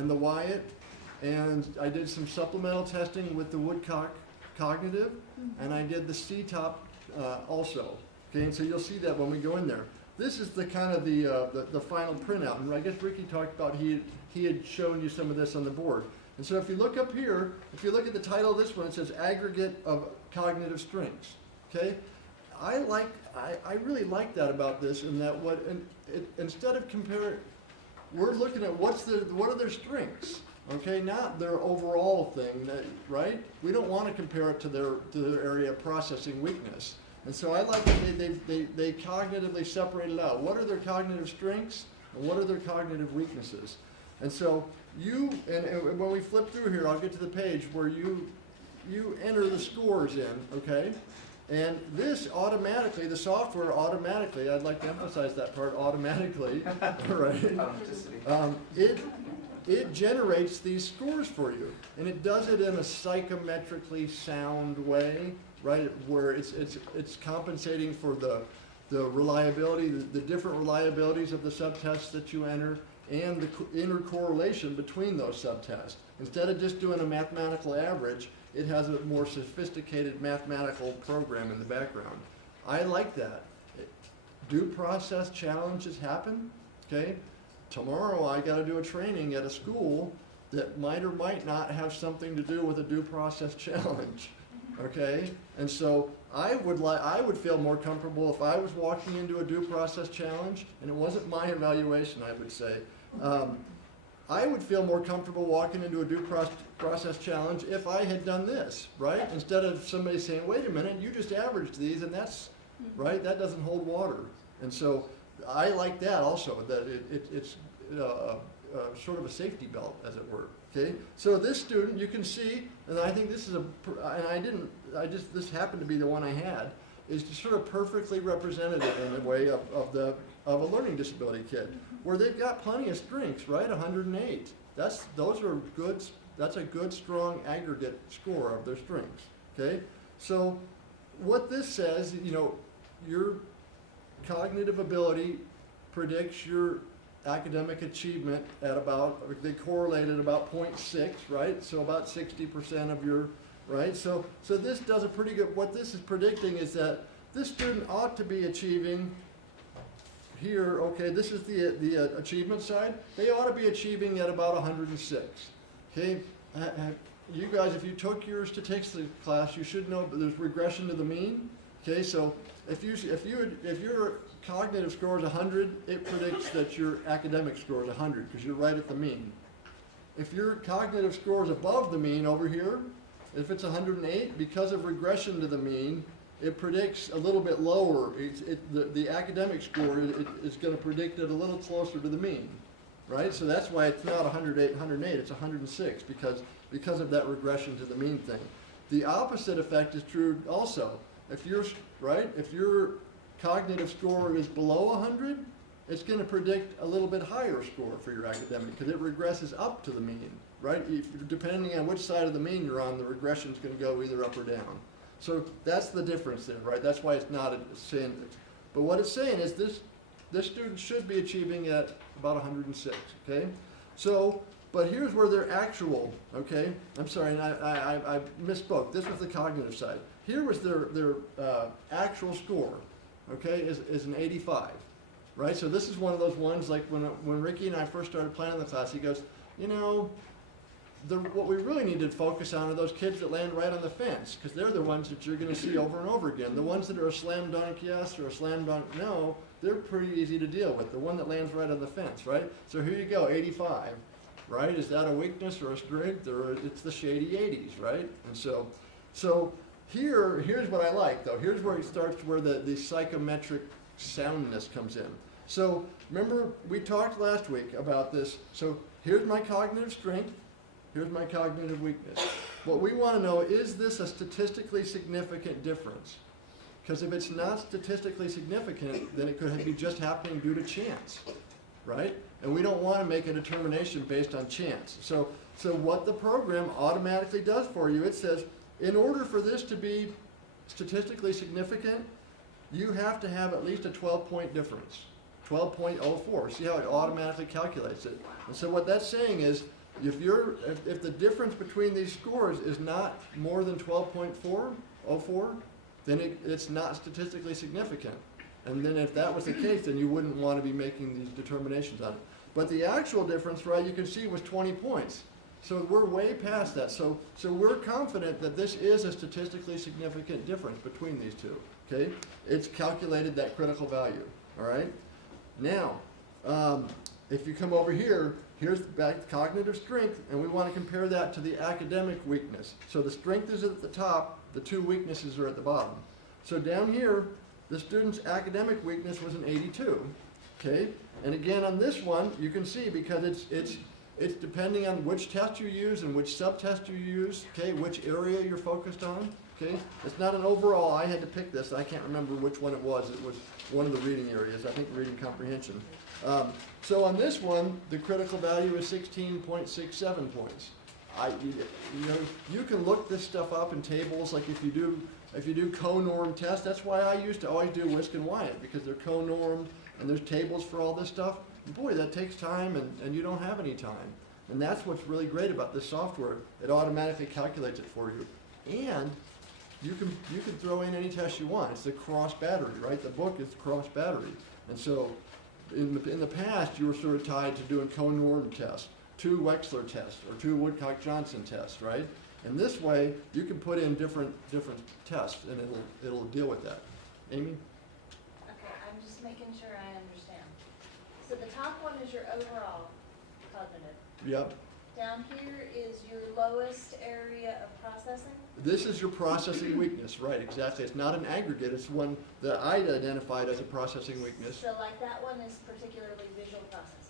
and the Wyatt, and I did some supplemental testing with the Woodcock Cognitive, and I did the CTOP also. Okay, and so you'll see that when we go in there. This is the kind of the final printout, and I guess Ricky talked about he had shown you some of this on the board. And so if you look up here, if you look at the title of this one, it says Aggregate of Cognitive Strengths. Okay, I really like that about this, in that instead of comparing, we're looking at what are their strengths. Okay, not their overall thing, right? We don't want to compare it to their area of processing weakness. And so I like that they cognitively separate it out. What are their cognitive strengths and what are their cognitive weaknesses? And so and when we flip through here, I'll get to the page where you enter the scores in, okay? And this automatically, the software automatically, I'd like to emphasize that part, automatically, right? It generates these scores for you, and it does it in a psychometrically sound way, right? Where it's compensating for the reliability, the different reliabilities of the subtests that you enter, and the intercorrelation between those subtests. Instead of just doing a mathematical average, it has a more sophisticated mathematical program in the background. I like that. Due process challenges happen, okay? Tomorrow I got to do a training at a school that might or might not have something to do with a due process challenge, okay? And so I would feel more comfortable if I was walking into a due process challenge, and it wasn't my evaluation, I would say. I would feel more comfortable walking into a due process challenge if I had done this, right? Instead of somebody saying, wait a minute, you just averaged these, and that's, right, that doesn't hold water. And so I like that also, that it's sort of a safety belt, as it were. Okay, so this student, you can see, and I think this is this happened to be the one I had, is just sort of perfectly representative in a way of a learning disability kid, where they've got plenty of strengths, right? 108. That's a good strong aggregate score of their strengths. Okay, so what this says, your cognitive ability predicts your academic achievement at they correlate at about 0.6, right? So about 60% of your, right? So this does a pretty good, what this is predicting is that this student ought to be achieving here, okay, this is the achievement side. They ought to be achieving at about 106, okay? You guys, if you took your statistics class, you should know that there's regression to the mean, okay? So if your cognitive score is 100, it predicts that your academic score is 100 because you're right at the mean. If your cognitive score is above the mean over here, if it's 108, because of regression to the mean, it predicts a little bit lower. The academic score is going to predict it a little closer to the mean, right? So that's why it's not 108, it's 106 because of that regression to the mean thing. The opposite effect is true also. If your cognitive score is below 100, it's going to predict a little bit higher score for your academic because it regresses up to the mean, right? Depending on which side of the mean you're on, the regression is going to go either up or down. So that's the difference there, right? That's why it's not saying, but what it's saying is this student should be achieving at about 106, okay? So, but here's where their actual, okay? I'm sorry, I misspoke. This was the cognitive side. Here was their actual score, okay, is an 85, right? So this is one of those ones like when Ricky and I first started planning the class, he goes, what we really need to focus on are those kids that land right on the fence, because they're the ones that you're going to see over and over again. The ones that are a slam dunk yes or a slam dunk no, they're pretty easy to deal with. The one that lands right on the fence, right? So here you go, 85, right? Is that a weakness or a strength, or it's the shady 80s, right? And so here's what I like, though. Here's where it starts, where the psychometric soundness comes in. So remember, we talked last week about this. So here's my cognitive strength. Here's my cognitive weakness. What we want to know, is this a statistically significant difference? Because if it's not statistically significant, then it could be just happening due to chance, right? And we don't want to make a determination based on chance. So what the program automatically does for you, it says, in order for this to be statistically significant, you have to have at least a 12-point difference, 12.04. See how it automatically calculates it? And so what that's saying is, if the difference between these scores is not more than 12.404, then it's not statistically significant. And then if that was the case, then you wouldn't want to be making these determinations on it. But the actual difference, right, you can see was 20 points. So we're way past that. So we're confident that this is a statistically significant difference between these two, okay? It's calculated that critical value, all right? Now, if you come over here, here's back to cognitive strength, and we want to compare that to the academic weakness. So the strength is at the top, the two weaknesses are at the bottom. So down here, the student's academic weakness was an 82, okay? And again, on this one, you can see because it's depending on which test you use and which subtest you use, okay, which area you're focused on, okay? It's not an overall, I had to pick this, I can't remember which one it was one of the reading areas, I think reading comprehension. So on this one, the critical value is 16.67 points. You can look this stuff up in tables, like if you do co-norm tests, that's why I used to always do Wisk and Wyatt, because they're co-normed and there's tables for all this stuff. Boy, that takes time and you don't have any time. And that's what's really great about this software. It automatically calculates it for you. And you can throw in any test you want. It's the cross battery, right? The book is cross battery. And so in the past, you were sort of tied to doing co-norm tests, 2 Wechsler tests, or 2 Woodcock-Johnson tests, right? And this way, you can put in different tests, and it'll deal with that. Amy? Okay, I'm just making sure I understand. So the top one is your overall cognitive. Yep. Down here is your lowest area of processing? This is your processing weakness, right, exactly. It's not an aggregate, it's one that I identified as a processing weakness. So like that one is particularly visual processing?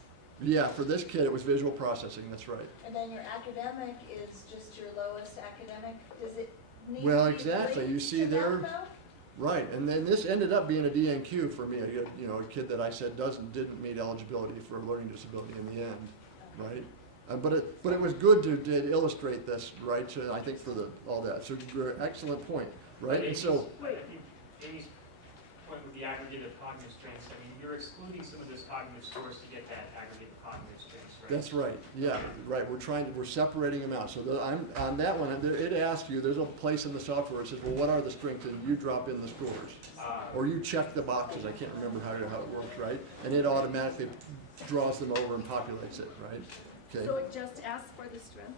Yeah, for this kid, it was visual processing, that's right. And then your academic is just your lowest academic? Does it need Well, to be exactly. linked You see to that, there- though? Right, and then this ended up being a DNQ for me, a kid that I said didn't meet eligibility for a learning disability in the end, right? But it was good to illustrate this, right? So I think for all that. So you're excellent point, right? And so Amy's point with the aggregate of cognitive strengths, I mean, you're excluding some of those cognitive scores to get that aggregate of cognitive strengths, right? that's right. Yeah, right. We're separating them out. So I'm on that one. It asks you. There's a place in the software that says, well, what are the strengths, and you drop in the scores, or you check the boxes. I can't remember how it works, right? And it automatically draws them over and populates it, right? Okay. So it just asks for the strengths?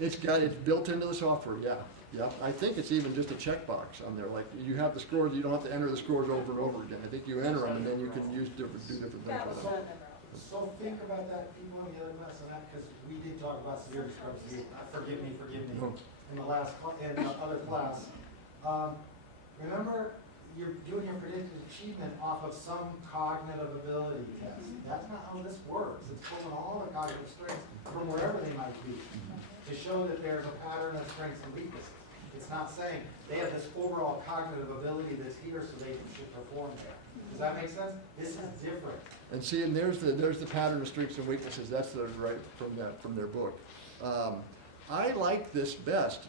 It's built into the software, yeah. I think it's even just a checkbox on there, like you have the scores, you don't have to enter the scores over and over again. I think you enter them and then you can do different things That with was them. not number. So think about that, people in the other class on that, because we did talk about severe discrepancy, forgive me, No. in the other class. Remember, you're doing your predicted achievement off of some cognitive ability test. That's not how this works. It's pulling all the cognitive strengths from wherever they might be to show that there's a pattern of strengths and weaknesses. It's not saying they have this overall cognitive ability that's here so they should perform there. Does that make sense? This is different. And see, and there's the pattern of strengths and weaknesses. That's right from their book. I like this best.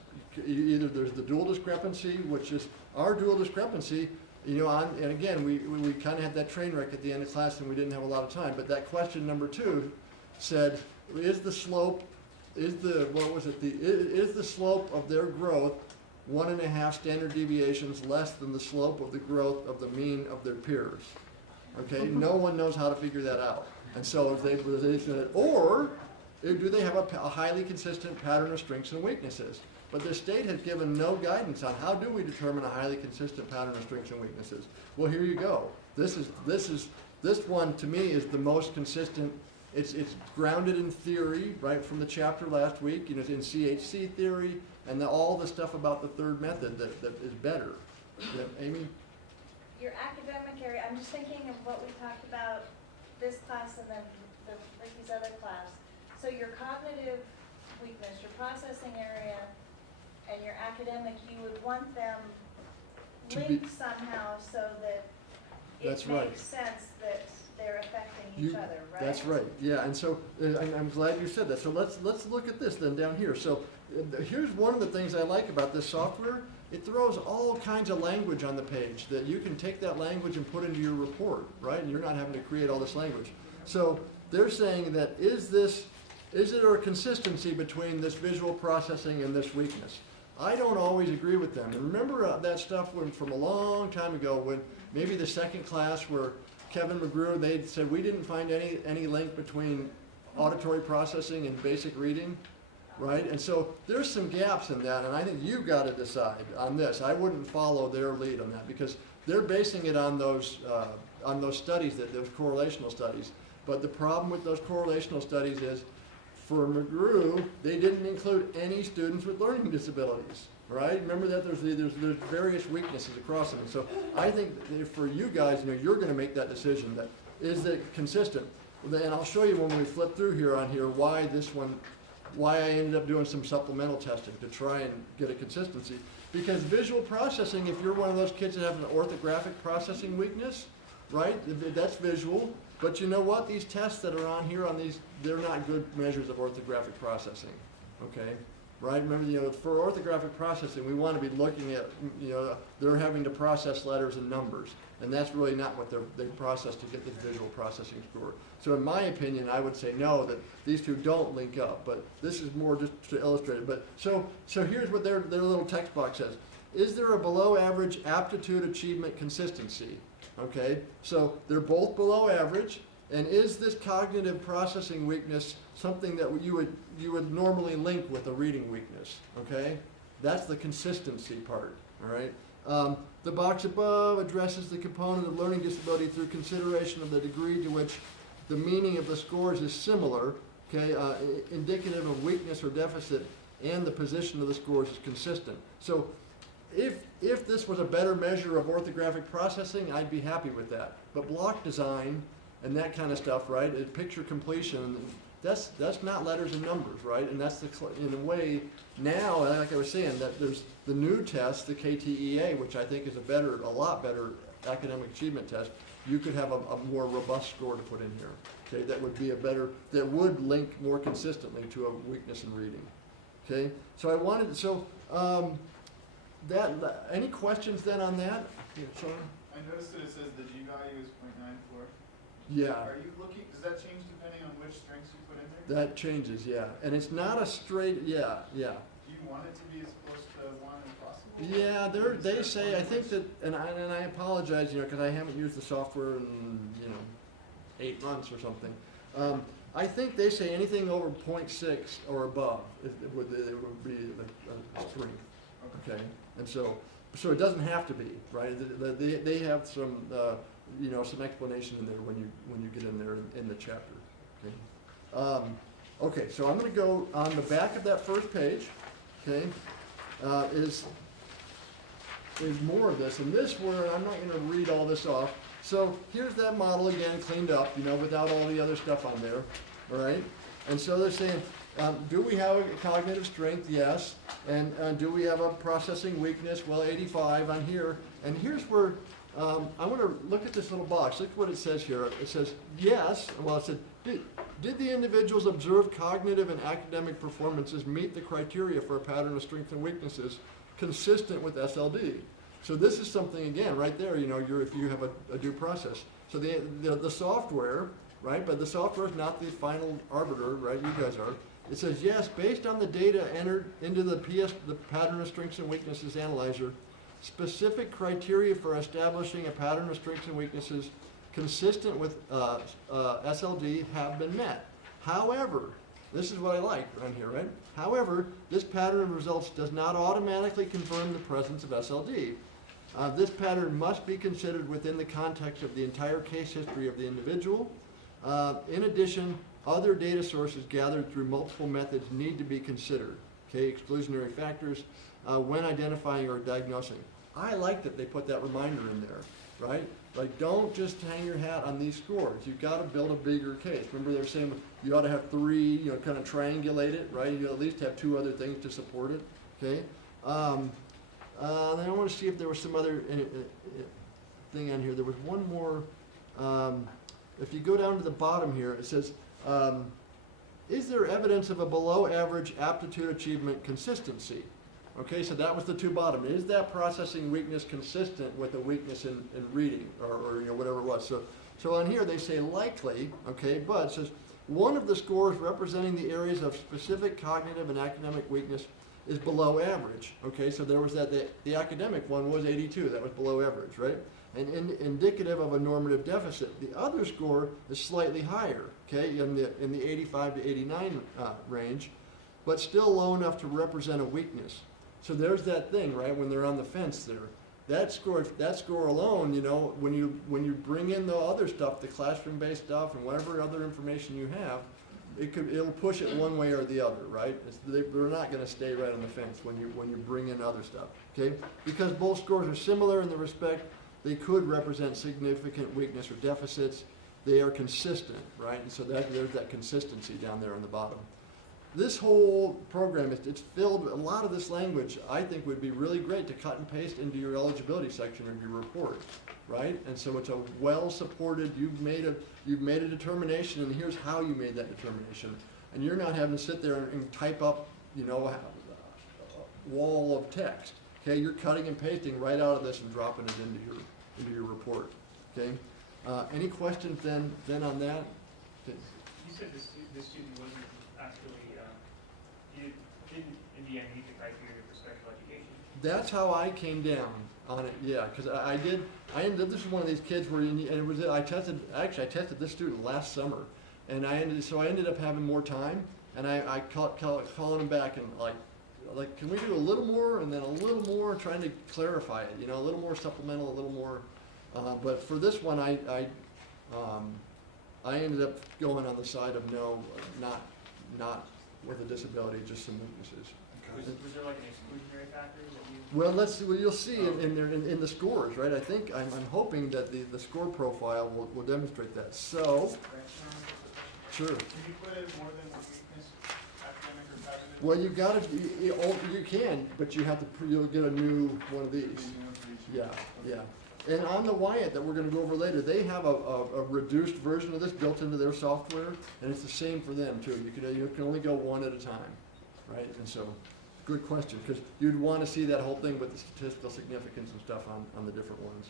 Either there's the dual discrepancy, which is our dual discrepancy. And again, we kind of had that train wreck at the end of class, and we didn't have a lot of time. But that question number 2 said, is the slope of their growth 1.5 standard deviations less than the slope of the growth of the mean of their peers? Okay, no one knows how to figure that out. And so if they said, or do they have a highly consistent pattern of strengths and weaknesses? But the state has given no guidance on how do we determine a highly consistent pattern of strengths and weaknesses. Well, here you go. This one to me is the most consistent. It's grounded in theory, right from the chapter last week, in CHC theory, and all the stuff about the third method that is better. Yeah, Amy? Your academic area, I'm just thinking of what we talked about this class and then Ricky's other class. So your cognitive weakness, your processing area, and your academic, you would want them To be- linked somehow so that That's it right. makes sense that they're affecting each other, right? That's right, yeah, and so I'm glad you said that. So let's look at this then down here. So here's one of the things I like about this software. It throws all kinds of language on the page that you can take that language and put into your report, right? And you're not having to create all this language. So they're saying that is this is there a consistency between this visual processing and this weakness? I don't always agree with them. And remember that stuff from a long time ago when maybe the second class where Kevin McGrew, they said we didn't find any link between auditory processing and basic reading, right? And so there's some gaps in that, and I think you've got to decide on this. I wouldn't follow their lead on that because they're basing it on those studies, those correlational studies. But the problem with those correlational studies is, for McGrew, they didn't include any students with learning disabilities, right? Remember that there's various weaknesses across them. And so I think that for you guys, you're going to make that decision. That is it consistent? And I'll show you when we flip through here why I ended up doing some supplemental testing to try and get a consistency. Because visual processing, if you're one of those kids that have an orthographic processing weakness, right? That's visual. But you know what? These tests that are on here, they're not good measures of orthographic processing, okay? Right? Remember, for orthographic processing, we want to be looking at, they're having to process letters and numbers. And that's really not what they process to get this visual processing score. So in my opinion, I would say no, that these two don't link up. But this is more just to illustrate it. But so here's what their little text box says. Is there a below average aptitude achievement consistency? Okay, so they're both below average, and is this cognitive processing weakness something that you would normally link with a reading weakness? Okay, that's the consistency part. All right. The box above addresses the component of learning disability through consideration of the degree to which the meaning of the scores is similar. Okay, indicative of weakness or deficit, and the position of the scores is consistent. So if this was a better measure of orthographic processing, I'd be happy with that. But block design and that kind of stuff, right? Picture completion, that's not letters and numbers, right? And that's in a way now, like I was saying, that there's the new test, the KTEA, which I think is a lot better academic achievement test. You could have a more robust score to put in here. Okay, that would link more consistently to a weakness in reading. Okay, so any questions then on that? Yeah, Sean? I noticed that it says the G value is 0.94. Yeah. Are you looking, does that change depending on which strengths you put in there? That changes, yeah. And it's not a straight, yeah. Do you want it to be as close to 1 as possible? Yeah, they say, I think that, and I apologize, because I haven't used the software in, 8 months or something. I think they say anything over 0.6 or above it would be a strength. Okay, and so it doesn't have to be, right? They have some some explanation in there when you get in there in the chapter. Okay. Okay, so I'm going to go on the back of that first page. Okay, is more of this, and this where I'm not going to read all this off. So here's that model again, cleaned up, without all the other stuff on there. All right, and so they're saying. Do we have a cognitive strength? Yes. And do we have a processing weakness? Well, 85 on here. And here's where I want to look at this little box. Look what it says here. It says, yes. Well, it said, did the individuals observed cognitive and academic performances meet the criteria for a pattern of strengths and weaknesses consistent with SLD? So this is something, again, right there, if you have a due process. So the software, right, but the software is not the final arbiter, right, you guys are. It says, yes, based on the data entered into the pattern of strengths and weaknesses analyzer, specific criteria for establishing a pattern of strengths and weaknesses consistent with SLD have been met. However, this is what I like right here, right? However, this pattern of results does not automatically confirm the presence of SLD. This pattern must be considered within the context of the entire case history of the individual. In addition, other data sources gathered through multiple methods need to be considered, okay, exclusionary factors, when identifying or diagnosing. I like that they put that reminder in there, right? Like, don't just hang your hat on these scores. You've got to build a bigger case. Remember they were saying you ought to have 3, kind of triangulate it, right? You at least have 2 other things to support it, okay? Then I want to see if there was some other thing on here. There was one more. If you go down to the bottom here, it says, is there evidence of a below average aptitude achievement consistency? Okay, so that was the 2 bottom. Is that processing weakness consistent with a weakness in reading or whatever it was? So on here they say likely, okay, but it says one of the scores representing the areas of specific cognitive and academic weakness is below average. Okay, so there was that, the academic one was 82, that was below average, right? And indicative of a normative deficit. The other score is slightly higher, okay, in the 85 to 89 range, but still low enough to represent a weakness. So there's that thing, right, when they're on the fence there. That score alone, you know, when you bring in the other stuff, the classroom-based stuff and whatever other information you have, it'll push it one way or the other, right? They're not going to stay right on the fence when you bring in other stuff, okay? Because both scores are similar in the respect they could represent significant weakness or deficits. They are consistent, right? And so there's that consistency down there on the bottom. This whole program, it's filled, a lot of this language I think would be really great to cut and paste into your eligibility section of your report, right? And so it's a well-supported, you've made a determination, and here's how you made that determination. And you're not having to sit there and type up, you know, a wall of text. Okay, you're cutting and pasting right out of this and dropping it into your report. Okay, any questions then on that? You said this student wasn't actually, you didn't in the end meet the criteria for special education. That's how I came down on it. Yeah, because I ended. This is one of these kids where I tested this student last summer, and I ended up having more time, and I calling him back and like, can we do a little more and then a little more, trying to clarify it, you know, a little more supplemental, a little more. But for this one, I ended up going on the side of no, not with a disability, just some weaknesses. Was there like an exclusionary factor that you? Well, you'll see in the scores, right? I think I'm hoping that the score profile will demonstrate that. So, sure. Can you put it more than one weakness, academic or cognitive? Well, you can, but you'll get a new one of these. Yeah. And on the Wyatt that we're going to go over later, they have a reduced version of this built into their software, and it's the same for them too. You can only go one at a time, right? And so, good question, because you'd want to see that whole thing with the statistical significance and stuff on the different ones.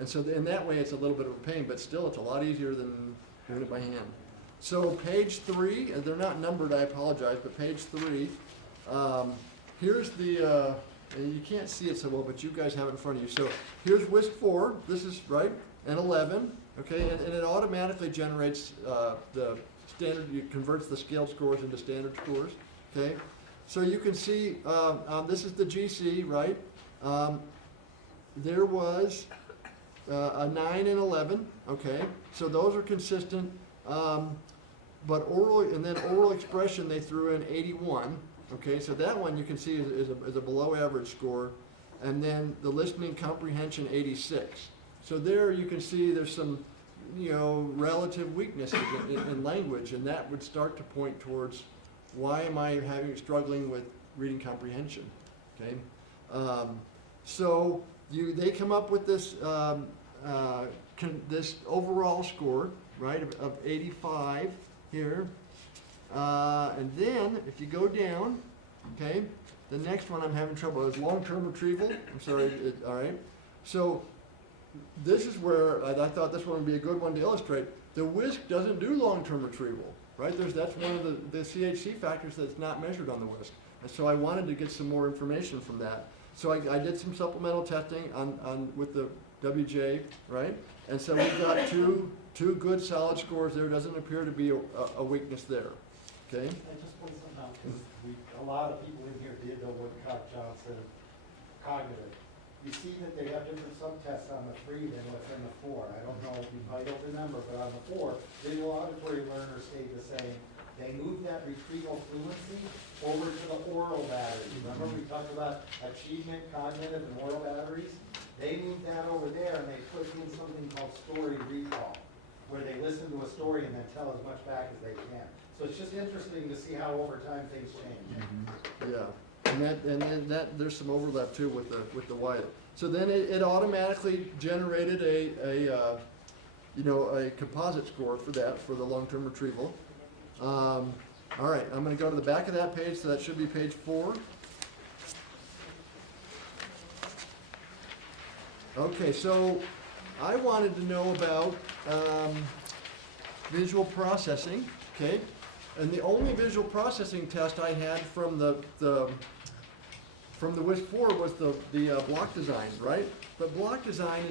And so in that way, it's a little bit of a pain, but still, it's a lot easier than doing it by hand. So page 3, and they're not numbered, I apologize, but page 3, here's the, and you can't see it so well, but you guys have it in front of you. So here's WISC 4, this is right, and 11, okay, and it automatically generates the standard, it converts the scaled scores into standard scores, okay. So you can see, this is the GC, right? There was a 9 and 11, okay, so those are consistent. But oral expression, they threw in 81. Okay, so that one you can see is a below average score. And then the listening comprehension, 86. So there you can see there's some, you know, relative weaknesses in language, and that would start to point towards why am I struggling with reading comprehension, okay? So they come up with this this overall score, right, of 85 here. And then if you go down, okay, the next one I'm having trouble is long-term retrieval. I'm sorry, all right. So this is where I thought this one would be a good one to illustrate. The WISC doesn't do long-term retrieval, right? That's one of the CHC factors that's not measured on the WISC. And so I wanted to get some more information from that. So I did some supplemental testing with the WJ, right? And so we've got two good solid scores there. Doesn't appear to be a weakness there, okay? I just point something out, because a lot of people in here did know what Johnson cognitive. You see that they have different subtests on the 3 than what's in the 4. I don't know if you might don't remember, but on the 4, visual auditory learners stayed the same. They moved that retrieval fluency over to the oral batteries. Remember we talked about achievement, cognitive, and oral batteries? They moved that over there and they put in something called story recall, where they listen to a story and then tell as much back as they can. So it's just interesting to see how over time things change. Mm-hmm. Yeah, and that there's some overlap too with the Wyatt. So then it automatically generated a composite score for the long-term retrieval. All right, I'm going to go to the back of that page, so that should be page 4. Okay, so I wanted to know about visual processing, okay? And the only visual processing test I had from the WISC 4 was the block design, right? But block design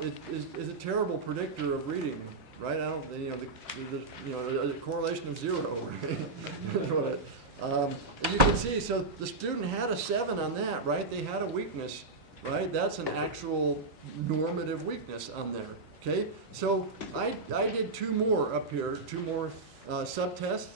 is a terrible predictor of reading, right? I don't, a correlation of 0, right? That's what it- and you can see, so the student had a 7 on that, right? They had a weakness, right? That's an actual normative weakness on there, okay? So I did 2 more up here, 2 more subtests,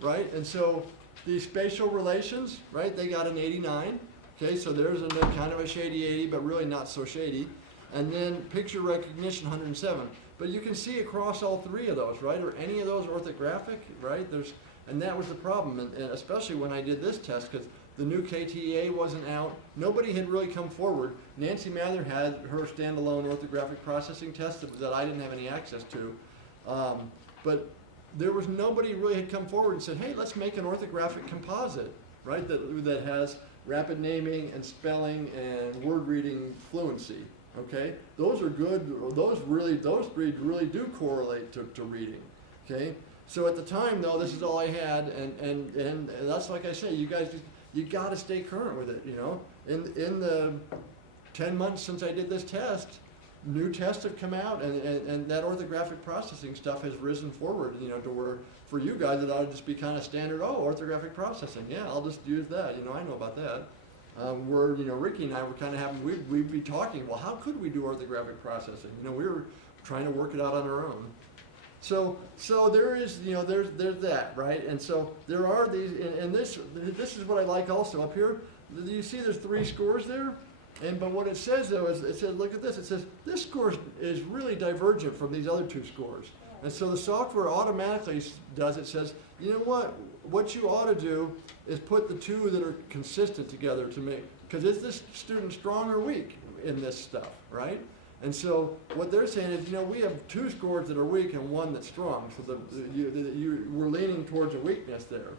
right? And so the spatial relations, right, they got an 89, okay? So there's a kind of a shady 80, but really not so shady. And then picture recognition, 107. But you can see across all 3 of those, right? Are any of those orthographic, right? And that was the problem, and especially when I did this test, because the new KTA wasn't out. Nobody had really come forward. Nancy Mather had her standalone orthographic processing test that I didn't have any access to. But there was nobody really had come forward and said, hey, let's make an orthographic composite, right? That has rapid naming and spelling and word reading fluency, okay? Those are good, those 3 really do correlate to reading, okay? So at the time, though, this is all I had, and that's like I say, you guys, you got to stay current with it, you know. In the 10 months since I did this test, new tests have come out, and that orthographic processing stuff has risen forward, you know, to where for you guys it ought to just be kind of standard. Oh, orthographic processing, yeah, I'll just use that. You know, I know about that. Where you know, Ricky and I were kind of having, we'd be talking, well, how could we do orthographic processing? You know, we were trying to work it out on our own. So there is, you know, there's that, right? And so there are these, and this is what I like also up here. You see there's 3 scores there? But what it says though is, it says, look at this, it says, this score is really divergent from these other 2 scores. And so the software automatically does, it says, you know what you ought to do is put the 2 that are consistent together to make, because is this student strong or weak in this stuff, right? And so what they're saying is, you know, we have 2 scores that are weak and 1 that's strong. So we're leaning towards a weakness there.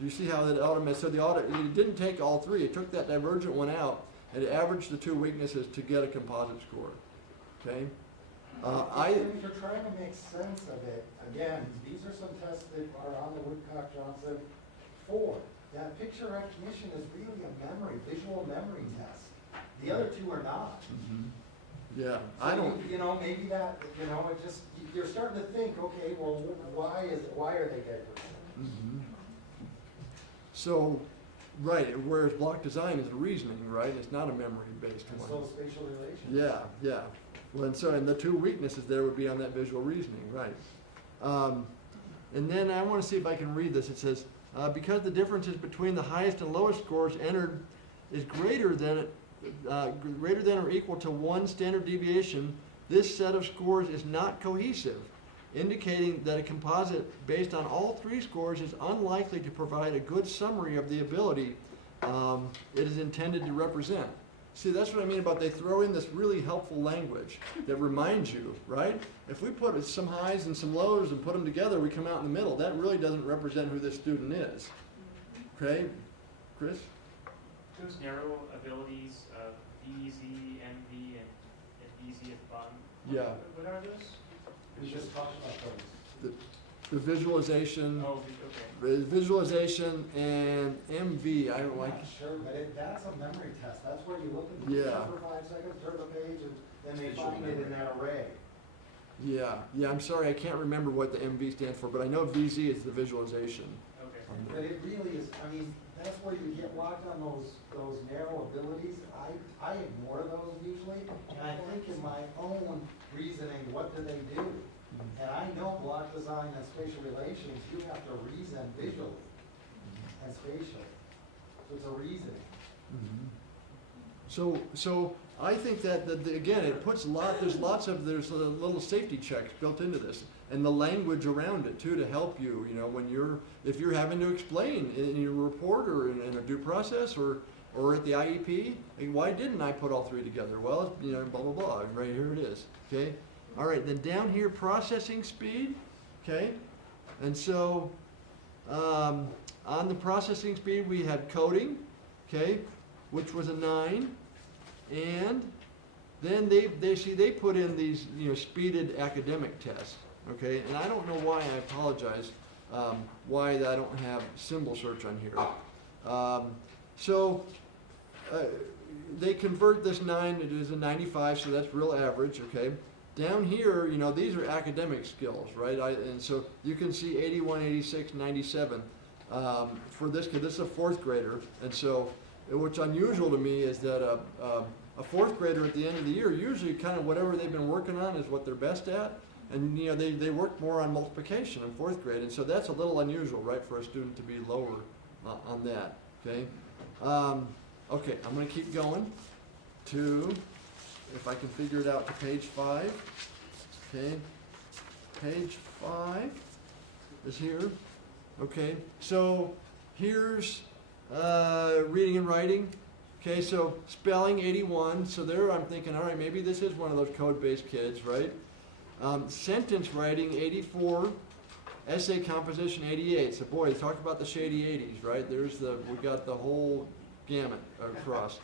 You see how that it didn't take all 3. It took that divergent one out and it averaged the 2 weaknesses to get a composite score. Okay. If you're trying to make sense of it, again, these are some tests that are on the Woodcock-Johnson 4. That picture recognition is really a visual memory test. The other 2 are not. Mm-hmm. Yeah, So I don't. You know, maybe that, you know, it just, you're starting to think, okay, well, why are they divergent? Mm-hmm. So, right, whereas block design is a reasoning, right? It's not a memory-based And one. so spatial relations. Yeah. Well, and the 2 weaknesses there would be on that visual reasoning, right? And then I want to see if I can read this. It says, because the differences between the highest and lowest scores entered is greater than or equal to 1 standard deviation, this set of scores is not cohesive, indicating that a composite based on all 3 scores is unlikely to provide a good summary of the ability it is intended to represent. See, that's what I mean about they throw in this really helpful language that reminds you, right? If we put some highs and some lows and put them together, we come out in the middle. That really doesn't represent who this student is. Okay, Chris? Those narrow abilities of VZ, MV, and VZ at the bottom. Yeah. What are those? We just talked about those. The visualization. Oh, okay. Visualization and MV, I don't I'm like. not sure, but that's a memory test. That's where you look at the Yeah. picture for 5 seconds, turn the page, and then they find it in that array. Yeah, I'm sorry, I can't remember what the MV stands for, but I know VZ is the visualization. Okay. But it really is, I mean, that's where you get locked on those narrow abilities. I ignore those usually, and I think in my own reasoning, what do they do? And I know block design and spatial relations, you have to reason visually and spatially. So it's a reasoning. So I think that, again, it puts there's little safety checks built into this, and the language around it too to help you, you know, if you're having to explain in your report or in a due process or at the IEP, why didn't I put all 3 together? Well, you know, blah, blah, blah, right here it is, okay? All right, then down here, processing speed, okay? And so, on the processing speed, we had coding, okay, which was a 9. And then they put in these, you know, speeded academic tests, okay? And I don't know why, I apologize. why I don't have symbol search on here. So they convert this 9, it is a 95, so that's real average, okay? Down here, you know, these are academic skills, right? And so you can see 81, 86, 97 for this kid. This is a 4th grader, and so what's unusual to me is that a 4th grader at the end of the year, usually kind of whatever they've been working on is what they're best at. And you know, they work more on multiplication in 4th grade, and so that's a little unusual, right, for a student to be lower on that, okay? Okay, I'm going to keep going to, if I can figure it out, to page 5. Okay, page 5 is here. Okay, so here's reading and writing. Okay, so spelling 81. So there I'm thinking, all right, maybe this is one of those code-based kids, right? Sentence writing 84. Essay composition 88. So boy, talk about the shady 80s, right? We got the whole gamut across.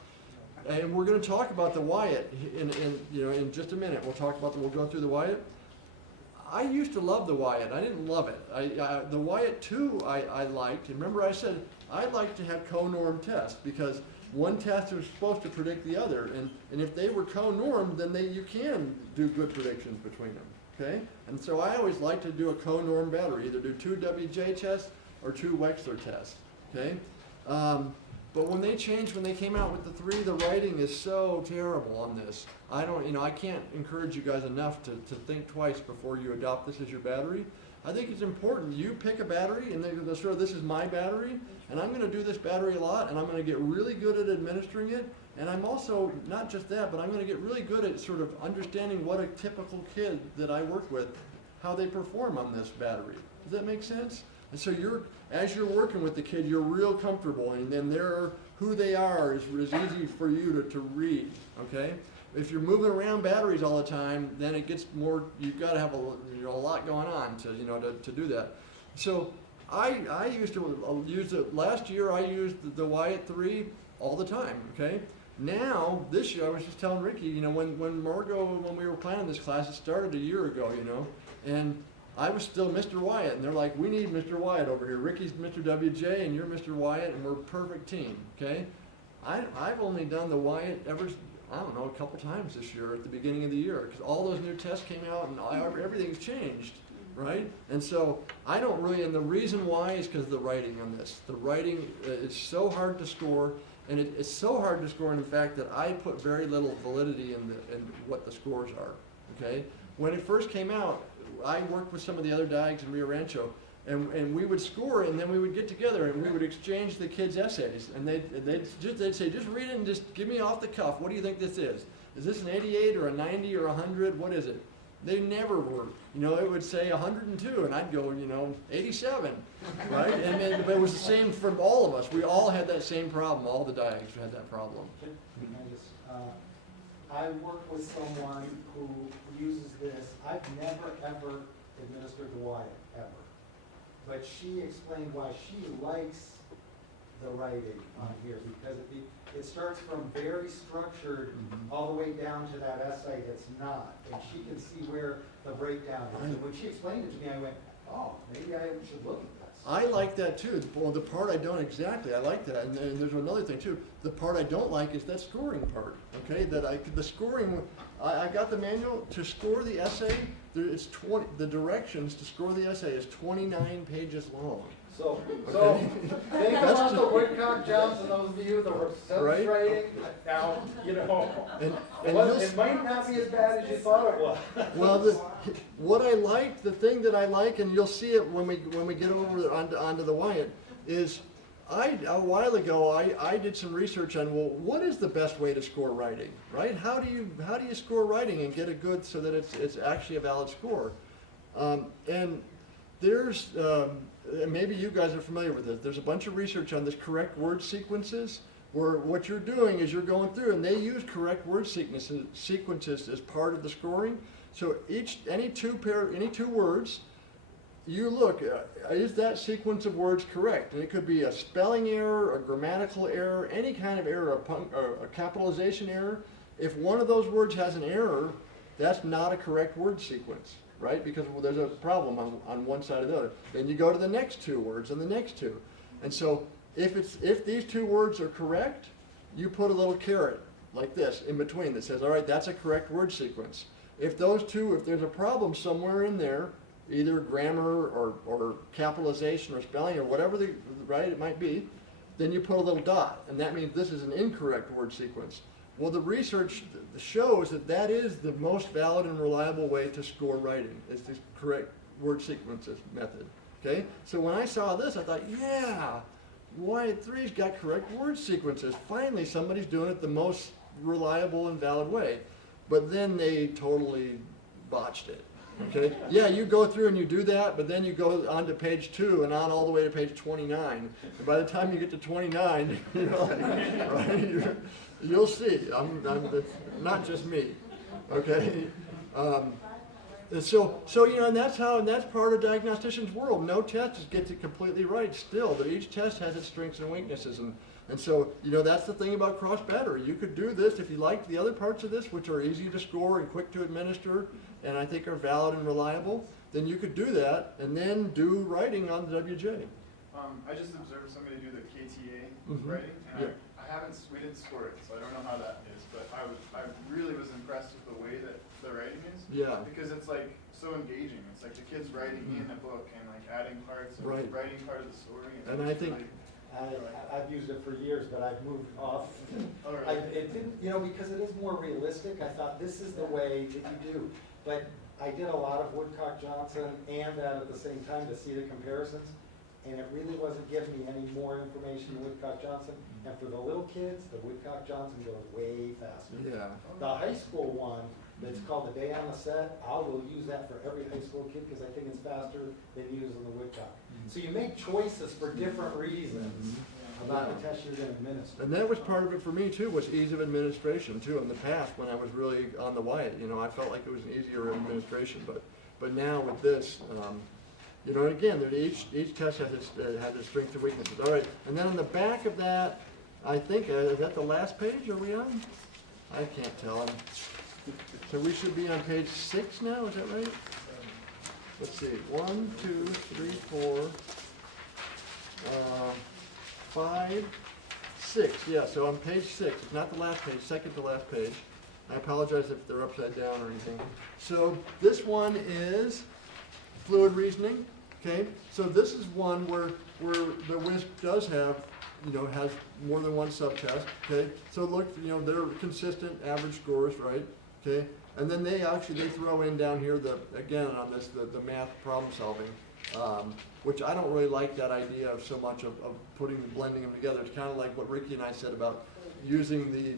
And we're going to talk about the Wyatt in just a minute. We'll go through the Wyatt. I used to love the Wyatt. I didn't love it. The Wyatt 2 I liked. And remember I said I like to have co-norm tests because one test was supposed to predict the other. And if they were co-normed, then you can do good predictions between them. Okay? And so I always like to do a co-norm battery, either do 2 WJ tests or 2 Wechsler tests. Okay? But when they came out with the 3, the writing is so terrible on this. I can't encourage you guys enough to think twice before you adopt this as your battery. I think it's important you pick a battery and this is my battery, and I'm going to do this battery a lot, and I'm going to get really good at administering it. And I'm also, not just that, but I'm going to get really good at sort of understanding what a typical kid that I work with, how they perform on this battery. Does that make sense? And so as you're working with the kid, you're real comfortable, and then who they are is easy for you to read, okay? If you're moving around batteries all the time, then it gets more, you've got to have a lot going on to do that. So I used to use it, last year I used the Wyatt 3 all the time, okay? Now, this year, I was just telling Ricky, when we were planning this class, it started a year ago, and I was still Mr. Wyatt, and they're like, we need Mr. Wyatt over here. Ricky's Mr. WJ, and you're Mr. Wyatt, and we're a perfect team, okay? I've only done the Wyatt a couple times this year at the beginning of the year, because all those new tests came out, and everything's changed, right? And so I don't really, and the reason why is because of the writing on this. The writing is so hard to score, and it's so hard to score in fact that I put very little validity in what the scores are, okay? When it first came out, I worked with some of the other Diags in Rio Rancho, and we would score, and then we would get together and we would exchange the kids' essays, and they'd say, just read it and just give me off the cuff, what do you think this is? Is this an 88 or a 90 or 100? What is it? They never were. It would say 102, and I'd go, 87, right? But it was the same for all of us. We all had that same problem. All the Diags had that problem. I work with someone who uses this. I've never, ever administered the Wyatt, ever. But she explained why she likes the writing on here, because it starts from very structured all the way down to that essay that's not. And she can see where the breakdown is. And when she explained it to me, I went, oh, maybe I should look at this. I like that too. Well, the part I don't exactly, I like that. And there's another thing too. The part I don't like is that scoring part. Okay, the scoring. I got the manual to score the essay. It's 20. The directions to score the essay is 29 pages long. So Okay. think about the Woodcock jobs and those of you that were sentence writing. Now, it might not be as bad as you thought it was. Well, the thing that I like, and you'll see it when we get over onto the Wyatt, is a while ago I did some research on, well, what is the best way to score writing, right? How do you score writing and get it good so that it's actually a valid score? And there's maybe you guys are familiar with this. There's a bunch of research on this correct word sequences, where what you're doing is you're going through, and they use correct word sequences as part of the scoring. So any two words, you look, is that sequence of words correct? And it could be a spelling error, a grammatical error, any kind of error, a capitalization error. If one of those words has an error, that's not a correct word sequence. right? Because well, there's a problem on one side or the other. Then you go to the next two words and the next two. And so if these two words are correct, you put a little caret like this in between that says, all right, that's a correct word sequence. If there's a problem somewhere in there, either grammar or capitalization or spelling or whatever right it might be, then you put a little dot, and that means this is an incorrect word sequence. Well, the research shows that that is the most valid and reliable way to score writing, is the correct word sequences method. Okay? So when I saw this, I thought, yeah, Y3's got correct word sequences. Finally, somebody's doing it the most reliable and valid way. But then they totally botched it. Okay? Yeah, you go through and you do that, but then you go on to page 2 and on all the way to page 29. And by the time you get to 29, you know, right, you'll see. It's not just me. Okay? And so you know, and that's part of diagnostician's world. No test gets it completely right still, but each test has its strengths and weaknesses. And so, you know, that's the thing about cross-battery. You could do this if you liked the other parts of this, which are easy to score and quick to administer, and I think are valid and reliable, then you could do that and then do writing on the WJ. I just observed somebody do the KTA Mhm. writing, and Yeah. we didn't score it, so I don't know how that is, but I really was impressed with the way that the writing is. Yeah. Because it's like so engaging. It's like the kids writing in a book and like adding parts and Right. writing part of the story. And I think- I've used it for years, but I've moved off. Oh, really? It didn't, you know, because it is more realistic, I thought this is the way that you do. But I did a lot of Woodcock Johnson and that at the same time to see the comparisons, and it really wasn't giving me any more information than Woodcock Johnson. And for the little kids, the Woodcock Johnson goes way faster. Yeah. The high school one, that's called The Day on the Set, I will use that for every high school kid because I think it's faster than using the Woodcock. So you make choices for different reasons about the test you're going to administer. And that was part of it for me too, was ease of administration too. In the past, when I was really on the Wyatt, you know, I felt like it was an easier administration. But now with this, you know, and again, each test has its strengths and weaknesses. All right, and then on the back of that, I think is that the last page? Are we on? I can't tell. So we should be on page 6 now. Is that right? Let's see. 1, 2, 3, 4. 5, 6, yeah, so on page 6, it's not the last page, second to last page. I apologize if they're upside down or anything. So this one is fluid reasoning, okay? So this is one where the WISP does have, you know, has more than one subtest, okay? So look, you know, they're consistent average scores, right? Okay? And then they throw in down here again on this, the math problem solving. Which I don't really like that idea of so much of blending them together. It's kind of like what Ricky and I said about using the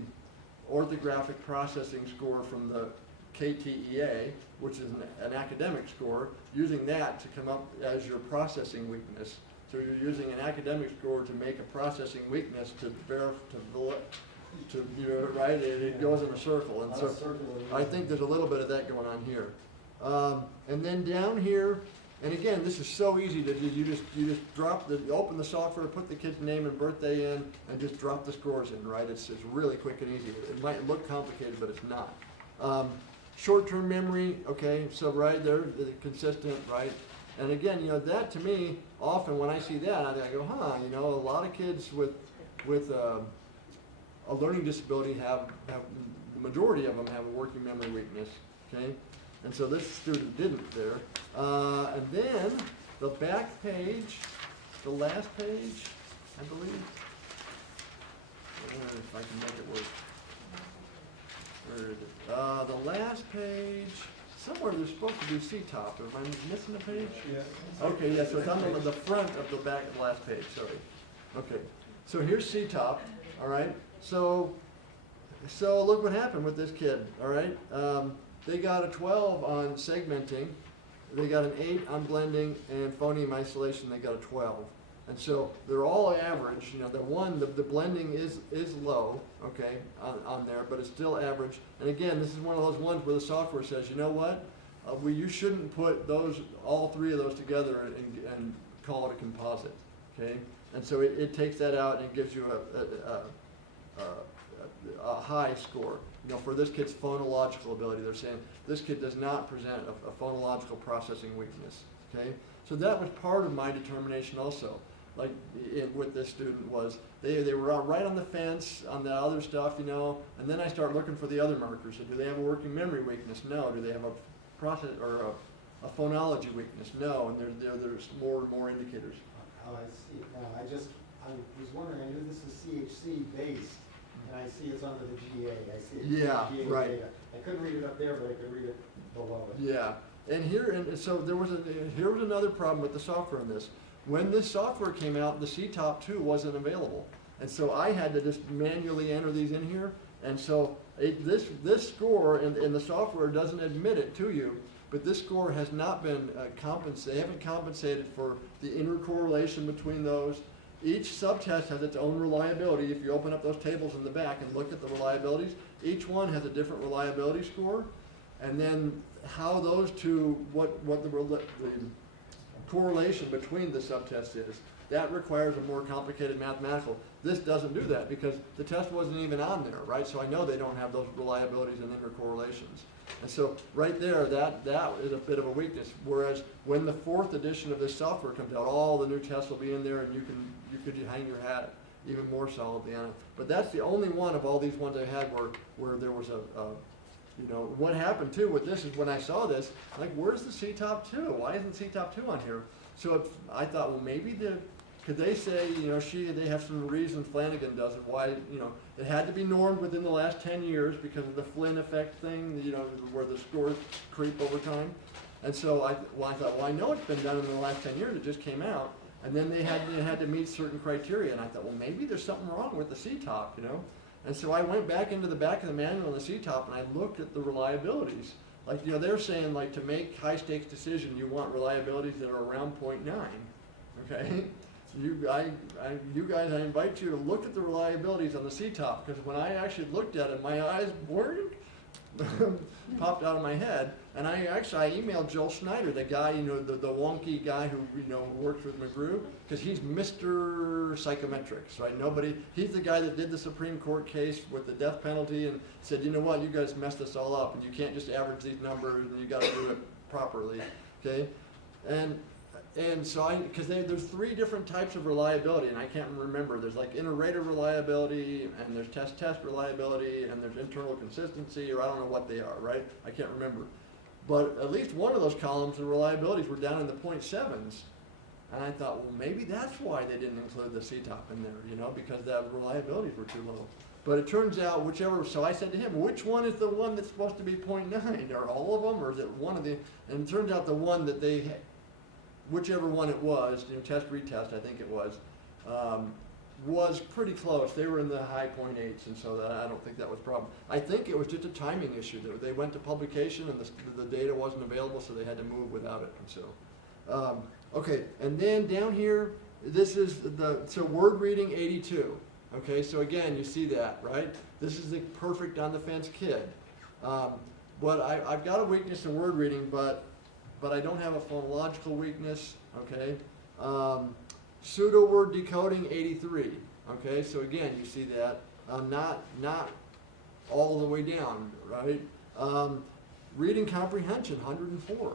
orthographic processing score from the KTEA, which is an academic score, using that to come up as your processing weakness. So you're using an academic score to make a processing weakness to you know, right? It goes in a circle, and so I think there's a little bit of that going on here. And then down here. And again, this is so easy to do. You just open the software, put the kid's name and birthday in, and just drop the scores in, right? It's really quick and easy. It might look complicated, but it's not. Short-term memory, okay, so right, they're consistent, right? And again, you know, that to me, often when I see that, I go, you know, a lot of kids with a learning disability have, the majority of them have a working memory weakness, okay? And so this student didn't there. And then the back page, the last page, I believe. I wonder if I can make it work. Where is it? The last page, somewhere there's supposed to be C-top. Am I missing a page? Yeah. Okay, yeah, so it's on the front of the back of the last page, sorry. Okay, so here's C-top, all right? So look what happened with this kid, all right? They got a 12 on segmenting, they got an 8 on blending, and phoneme isolation, they got a 12. And so they're all average, you know, the blending is low, okay, on there, but it's still average. And again, this is one of those ones where the software says, you know what, you shouldn't put all 3 of those together and call it a composite, okay? And so it takes that out and it gives you a high score. You know, for this kid's phonological ability, they're saying this kid does not present a phonological processing weakness, okay? So that was part of my determination also. Like with this student was, they were out right on the fence on the other stuff, you know, and then I start looking for the other markers. So do they have a working memory weakness? No. Do they have a process or a phonology weakness? No. And there's more and more indicators. Oh, I see it now. I was wondering, I knew this is CHC based, and I see it's under the GA. I see it. Yeah, GA right. data. I couldn't read it up there, but I could read it below it. Yeah, and so here was another problem with the software in this. When this software came out, the CTOP 2 wasn't available, and so I had to just manually enter these in here. And so this score in the software doesn't admit it to you, but this score has not been compensated. They haven't compensated for the intercorrelation between those. Each subtest has its own reliability. If you open up those tables in the back and look at the reliabilities, each one has a different reliability score, and then how those two, what the correlation between the subtests is, that requires a more complicated mathematical. This doesn't do that because the test wasn't even on there, right? So I know they don't have those reliabilities and intercorrelations. And so right there, that is a bit of a weakness. Whereas when the 4th edition of this software comes out, all the new tests will be in there, and you could hang your hat even more solidly on it. But that's the only one of all these ones I had where there was you know, what happened too with this is when I saw this, like, where's the CTOP 2? Why isn't CTOP 2 on here? So I thought, well, maybe could they say, you know, they have some reason Flanagan does it, why, you know, it had to be normed within the last 10 years because of the Flynn effect thing, you know, where the scores creep over time. And so I thought, well, I know it's been done in the last 10 years, it just came out. And then they had to meet certain criteria, and I thought, well, maybe there's something wrong with the CTOP, you know? And so I went back into the back of the manual on the CTOP and I looked at the reliabilities. Like, you know, they're saying, like, to make high stakes decision, you want reliabilities that are around 0.9, okay? You guys, I invite you to look at the reliabilities on the CTOP, because when I actually looked at it, my eyes popped out of my head. And I emailed Joel Schneider, the guy, you know, the wonky guy who, you know, works with McGrew, because he's Mr. Psychometrics, right? He's the guy that did the Supreme Court case with the death penalty and said, you know what, you guys messed this all up, and you can't just average these numbers, and you got to do it properly, okay? And so because there's 3 different types of reliability, and I can't remember. There's like inter-rater reliability, and there's test reliability, and there's internal consistency, or I don't know what they are, right? I can't remember. But at least one of those columns, the reliabilities were down in the 0.7s. And I thought, well, maybe that's why they didn't include the CTOP in there, you know, because the reliabilities were too low. But it turns out so I said to him, which one is the one that's supposed to be 0.9? Are all of them, or is it one of the, and it turns out the one that whichever one it was, you know, test retest, I think it was pretty close. They were in the high 0.8s, and so I don't think that was a problem. I think it was just a timing issue. They went to publication, and the data wasn't available, so they had to move without it. And so, okay, and then down here, this is so word reading 82. Okay, so again, you see that, right? This is the perfect on the fence kid. But I've got a weakness in word reading, but I don't have a phonological weakness, okay? Pseudo word decoding 83, okay? So again, you see that, not all the way down, right? Reading comprehension 104,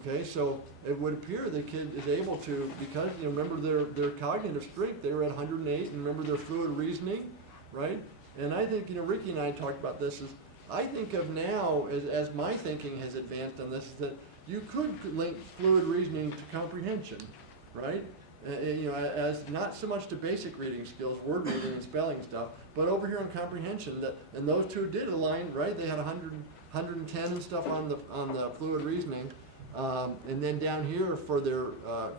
okay? So it would appear the kid is able to, because, you know, remember their cognitive strength, they were at 108, and remember their fluid reasoning, right? And I think, you know, Ricky and I talked about this, I think of now, as my thinking has advanced on this, is that you could link fluid reasoning to comprehension, right? You know, as not so much to basic reading skills, word reading and spelling stuff, but over here on comprehension, and those two did align, right? They had 110 and stuff on the fluid reasoning, and then down here for their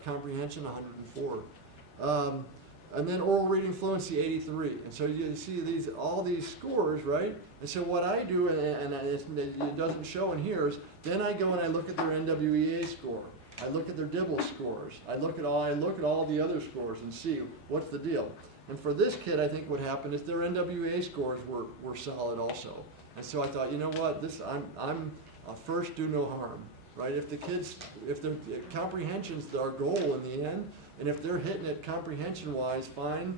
comprehension, 104. And then oral reading fluency 83. And so you see all these scores, right? And so what I do, and it doesn't show in here, is then I go and I look at their NWEA score. I look at their DIBEL scores. I look at all the other scores and see what's the deal. And for this kid, I think what happened is their NWEA scores were solid also. And so I thought, you know what, I'm a first do no harm, right? If their comprehension's our goal in the end, and if they're hitting it comprehension-wise, fine.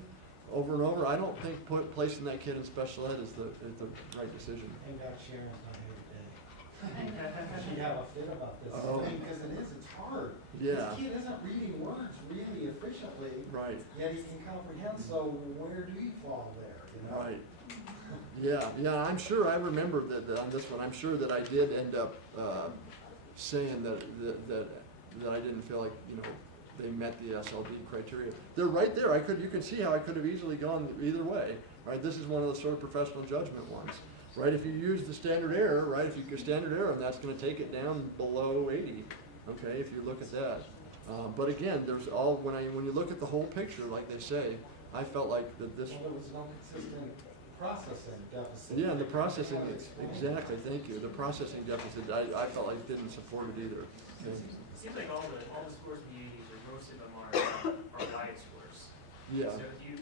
over and over, I don't think placing that kid in special ed is the right decision. Thank God Sharon's not here today. She'd have a fit about this, Oh. because it's hard. Yeah. This kid isn't reading words really efficiently, Right, yet he can comprehend, so where do you fall there, you know? right. Yeah, I'm sure, I remember that on this one, I'm sure that I did end up, saying that I didn't feel like, you know, they met the SLD criteria. They're right there, you can see how I could have easily gone either way, right? This is one of the sort of professional judgment ones, right? If you use the standard error, right, if you go standard error, and that's gonna take it down below 80, okay, if you look at that. But again, when you look at the whole picture, like they say, I felt like that this, Well, there was no consistent processing deficit. yeah, and the processing, exactly, thank you, the processing deficit, I felt like didn't support it either. Okay. Seems like all the scores we use, or most of them are Wyatt scores. Yeah, So do you,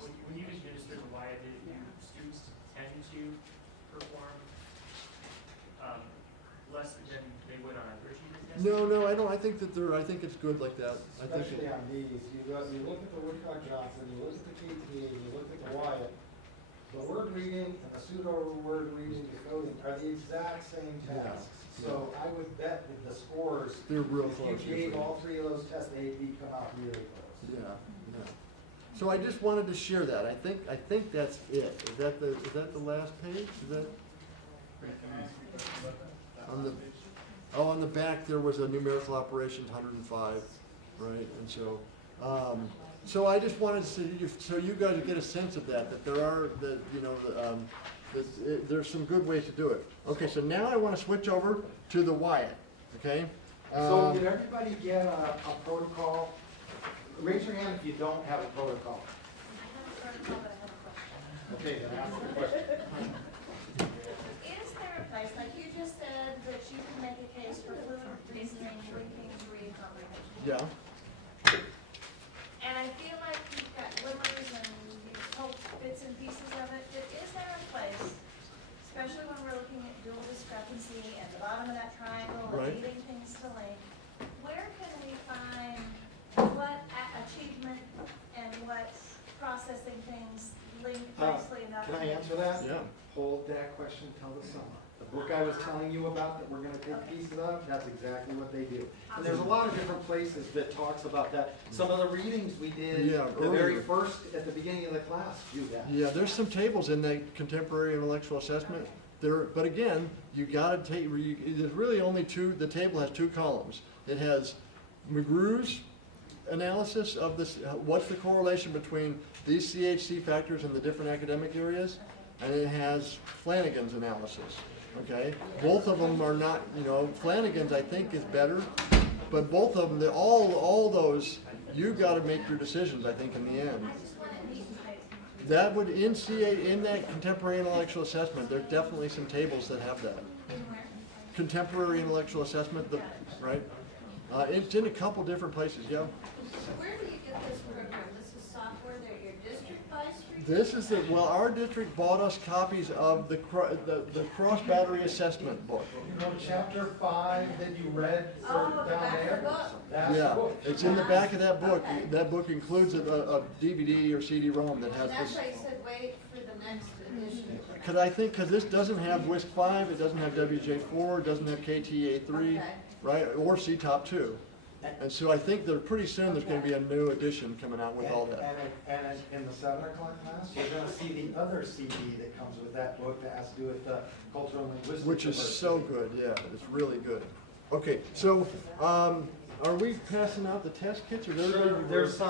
when you administer the Wyatt, do students tend to perform less than they would on a achievement test? no, I think it's good like that. I think Especially on these, you look at the Woodcock Johnson, you look at the KTA, you look at the Wyatt, the word reading and the pseudo word reading decoding are the exact same tasks. So I would bet that the scores, they're real if close. you gave usually. all three of those tests, they'd come out really close. Yeah. So I just wanted to share that. I think that's it. Is that the last page? Is that on the? Oh, on the back there was a numerical operations 105, right? And so, so I just wanted to so you guys get a sense of that there are there's some good ways to do it. Okay, so now I want to switch over to the Wyatt. Okay. So did everybody get a protocol? Raise your hand if you don't have a protocol. I have a protocol, but I have a question. Okay, then ask the question. Is there a place, like you just said, that you can make a case for fluent reasoning, linking, read comprehension? Yeah. And I feel like you've got glimmers and you've told bits and pieces of it, but is there a place, especially when we're looking at dual discrepancy and the bottom of that triangle Right. and needing things to link, where can we find what achievement and what processing things link nicely enough? Can I answer that? Yeah. Hold that question till the summer. The book I was telling you about that we're gonna take pieces of, that's exactly what they do. And there's a lot of different places that talks about that. Some of the readings we did, Yeah, the very earlier. first, at the beginning of the class, do that. Yeah, there's some tables in that contemporary intellectual assessment. But again, you gotta take, there's really only the table has two columns. It has McGrew's analysis of this, what's the correlation between these CHC factors in the different academic areas, and it has Flanagan's analysis, okay? Both of them are not, Flanagan's I think is better, but both of them, all those, you gotta make your decisions, I think, in the end. I just want it neat and tight. That would, in that contemporary intellectual assessment, there's definitely some tables that have that. In where? Contemporary intellectual assessment, right? It's in a couple different places, yeah. Where do you get this program? This is software that your district buys for you? This is our district bought us copies of the cross battery assessment book. You know, chapter 5 that you read Oh, down the back of the there? book. That's the Yeah, book. it's in the back of that book. Okay. That book includes a DVD or CD-ROM that has And that's this. why you said wait for the next edition. Because this doesn't have WISC 5, it doesn't have WJ4, it doesn't have KTA3, Okay. right, or CTOP 2. And so I think that pretty soon there's going to be a new edition coming out with all that. And in the 7 o'clock class, you're gonna see the other CD that comes with that book that has to do with the cultural and linguistic Which is so diversity. good, yeah, it's really good. Okay, so, are we passing out the test kits or Sure, there's some.